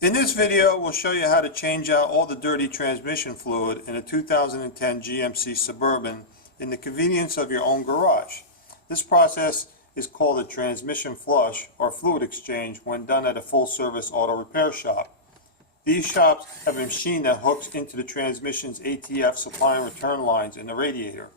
In this video, we'll show you how to change out all the dirty transmission fluid in a 2010 GMC Suburban in the convenience of your own garage. This process is called a transmission flush or fluid exchange when done at a full-service auto repair shop. These shops have a machine that hooks into the transmission's ATF supply and return lines in the radiator.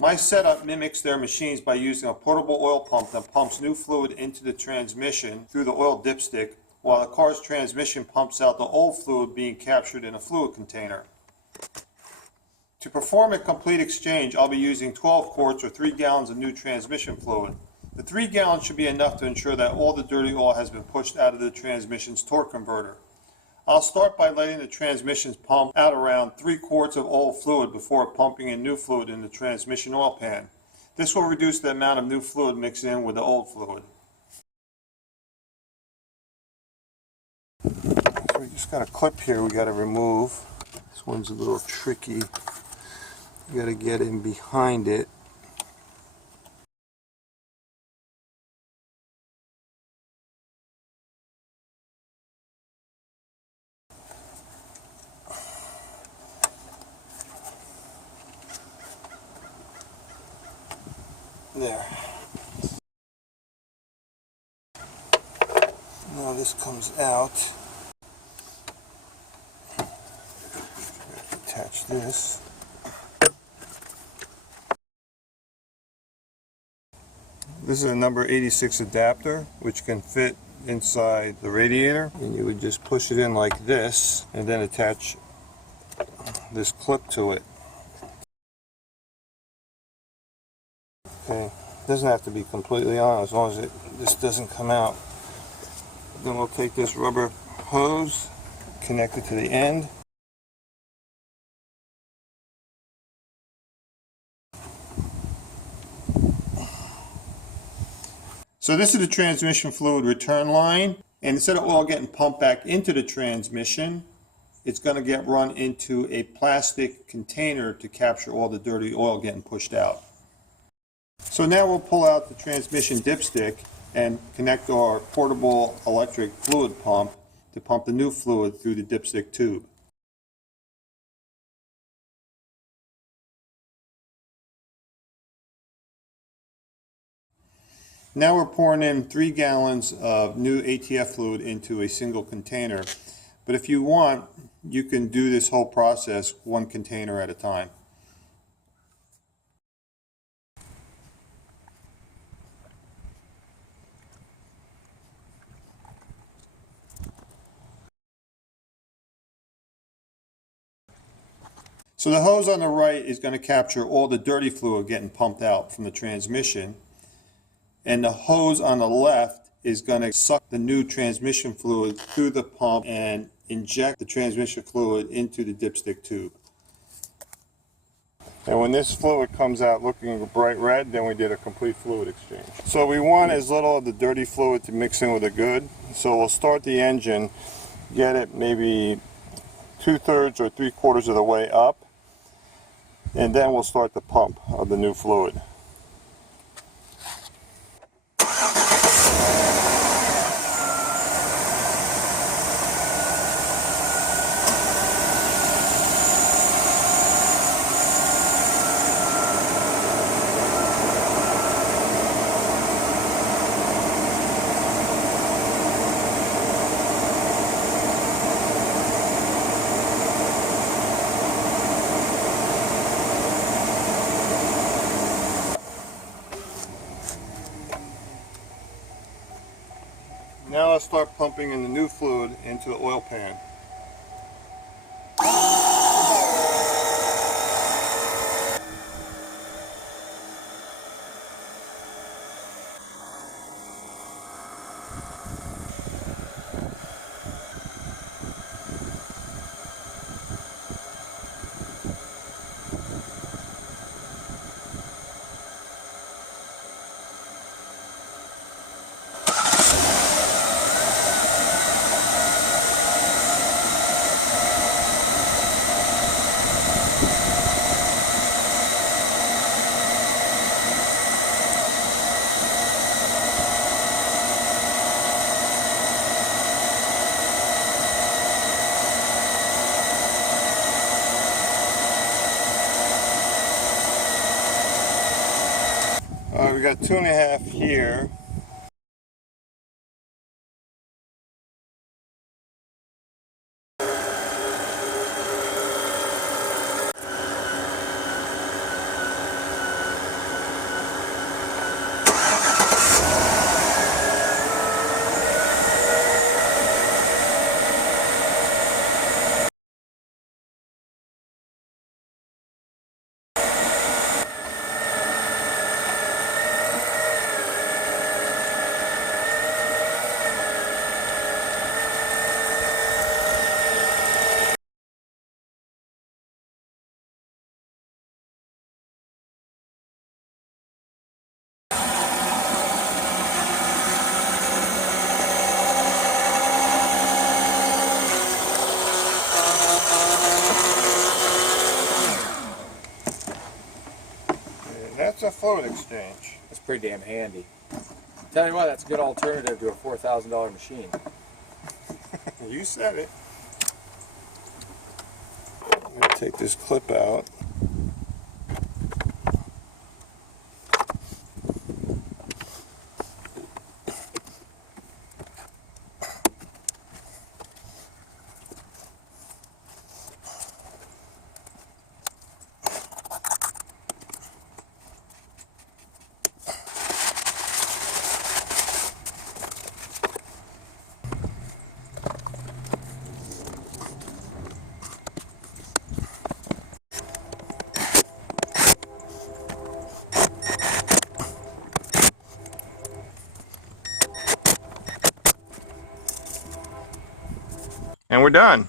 My setup mimics their machines by using a portable oil pump that pumps new fluid into the transmission through the oil dipstick, while the car's transmission pumps out the old fluid being captured in a fluid container. To perform a complete exchange, I'll be using 12 quarts or 3 gallons of new transmission fluid. The 3 gallons should be enough to ensure that all the dirty oil has been pushed out of the transmission's torque converter. I'll start by letting the transmissions pump out around 3 quarts of old fluid before pumping in new fluid in the transmission oil pan. This will reduce the amount of new fluid mixed in with the old fluid. So we just got a clip here we got to remove. This one's a little tricky. You got to get in behind it. There. Now this comes out. Attach this. This is a number 86 adapter which can fit inside the radiator, and you would just push it in like this and then attach this clip to it. Okay, doesn't have to be completely on as long as this doesn't come out. Then we'll take this rubber hose, connect it to the end. So this is the transmission fluid return line, and instead of oil getting pumped back into the transmission, it's going to get run into a plastic container to capture all the dirty oil getting pushed out. So now we'll pull out the transmission dipstick and connect our portable electric fluid pump to pump the new fluid through the dipstick tube. Now we're pouring in 3 gallons of new ATF fluid into a single container. But if you want, you can do this whole process one container at a time. So the hose on the right is going to capture all the dirty fluid getting pumped out from the transmission. And the hose on the left is going to suck the new transmission fluid through the pump and inject the transmission fluid into the dipstick tube. And when this fluid comes out looking bright red, then we did a complete fluid exchange. So we want as little of the dirty fluid to mix in with the good. So we'll start the engine, get it maybe 2/3 or 3/4 of the way up, and then we'll start the pump of the new fluid. Now I'll start pumping in the new fluid into the oil pan. got 2.5 here. That's a fluid exchange. That's pretty damn handy. Tell you what, that's a good alternative to a $4,000 machine. You said it. I'm going to take this clip out. And we're done.